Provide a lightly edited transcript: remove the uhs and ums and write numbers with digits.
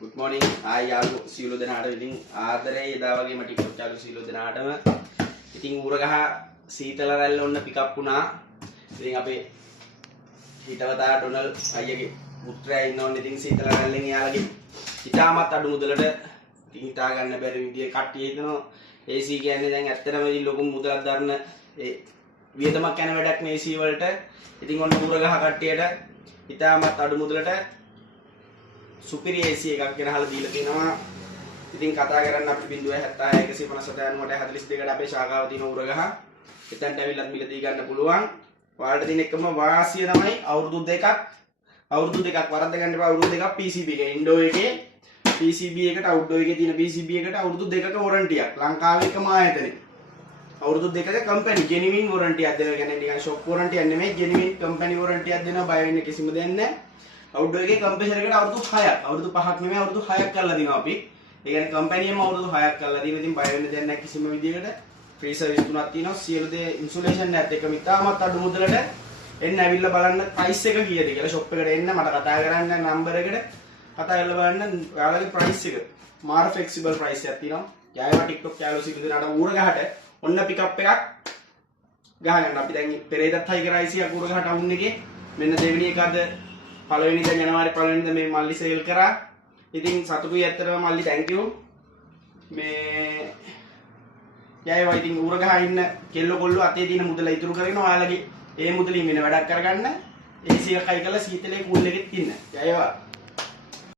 Good morning. යාළු සියලු දෙනාට ඉතින් ආදරේ එදා වගේම ටිකට් යාළු සියලු දෙනාටම ඉතින් ඌරගහ සීතල රැල්ල ඔන්න පිකප් වුණා. ඉතින් අපේ හිතවතා ඩොනල් අයියගේ පුත්‍රයා ඉන්නවනේ ඉතින් සීතල රැල්ලෙන් යාළගේ ඉතාමත් අඩු මුදලට ඉතින් හිතා ගන්න බැරි විදිහේ කට්ටිය හිතනවා AC කියන්නේ දැන් ඇත්තටම ඉතින් ලොකු මුදලක් දරන ඒ වියදමක් යන වැඩක් නේ AC වලට. ඉතින් ඔන්න ඌරගහ කට්ටියට ඉතාමත් අඩු මුදලට සුපිරි AC එකක් ගෙනහලා දීලා තිනවා. ඉතින් කතා කරන්න අපි 076 157 42කට අපේ ශාඛාව තියෙන උරගහ. එතනට ඇවිල්ලා මිලදී ගන්න පුළුවන්. ඔයාලට තියෙන එකම වාසිය තමයි අවුරුදු දෙකක් වරද්ද ගන්න එපා. අවුරුදු දෙකක් PCB එක ඉන්ඩෝ එකේ PCB එකට අවුට්ඩෝ එකේ තියෙන PCB එකට අවුරුදු දෙකක වොරන්ටියක්. ලංකාවේ එකම ආයතනේ. අවුරුදු දෙකක කම්පැනි ජෙනුයින් වොරන්ටියක් දෙනවා. කියන්නේ නිකන් ෂොප් වොරන්ටියක් නෙමෙයි ජෙනුයින් කම්පැනි වොරන්ටියක් දෙනවා. බය වෙන්න කිසිම දෙයක් නැහැ. අවුට්ඩෝ එකේ කම්ප්‍රෙසර් එකට අවුරුදු 6ක් අවුරුදු 5ක් නෙමෙයි අවුරුදු 6ක් කරලා දිනවා අපි. ඒ කියන්නේ කම්පැනියෙම අවුරුදු 6ක් කරලා දිනවා. ඉතින් බය වෙන්න දෙයක් නැහැ කිසිම විදියකට. ෆ්‍රී සර්විස් තුනක් තියෙනවා. සියලු දේ ඉන්සුලේෂන් නැත් එකම ඉතාමත් අඩු මුදලට එන්න ඇවිල්ලා බලන්න ප්‍රයිස් එක කීයද කියලා ෂොප් එකට එන්න මට කතා කරන්න නම්බර් එකට කතා කරලා බලන්න ඔයාලගේ ප්‍රයිස් එක. මාර ෆ්ලෙක්සිබල් ප්‍රයිස් එකක් තියෙනවා. යායවා TikTok යාළුවෝ සිදු දෙනාට ඌරගහට ඔන්න පිකප් එකක් ගහගන්න. අපි දැන් පෙරේදත් හයි කරා IC ඌරගහ ටවුන් එකේ මෙන්න දෙවෙනි එක අද පළවෙනිදා ජනවාරි පළවෙනිදා මේ මල්ලි සේල් කරා. ඉතින් සතුටුයි ඇත්තටම මල්ලි thank you. මේ යයිවා ඉතින් ඌරගහ ඉන්න කෙල්ල කොල්ල අතේ තියෙන මුදල ඉතුරු කරගෙන ඔයාලගේ ඒ මුදලින් වෙන වැඩක් කරගන්න AC එකයි කරලා සීතලේ කූල් එකෙත් ඉන්න. යයිවා